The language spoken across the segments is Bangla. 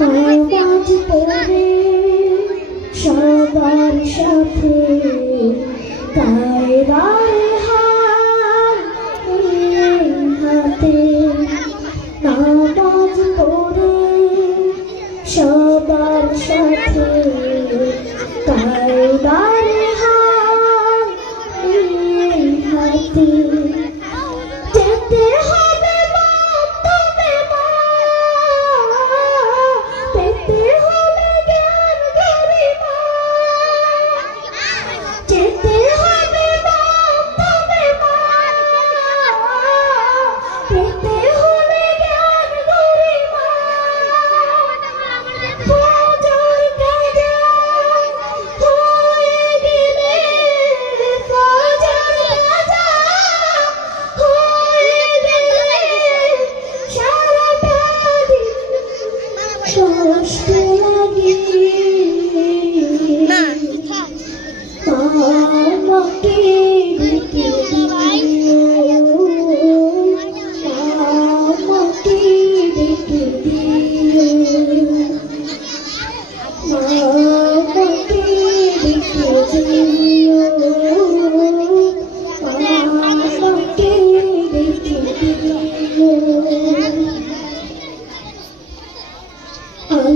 নামাজ পড়ে সবার সাথে তাই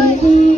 Thank you.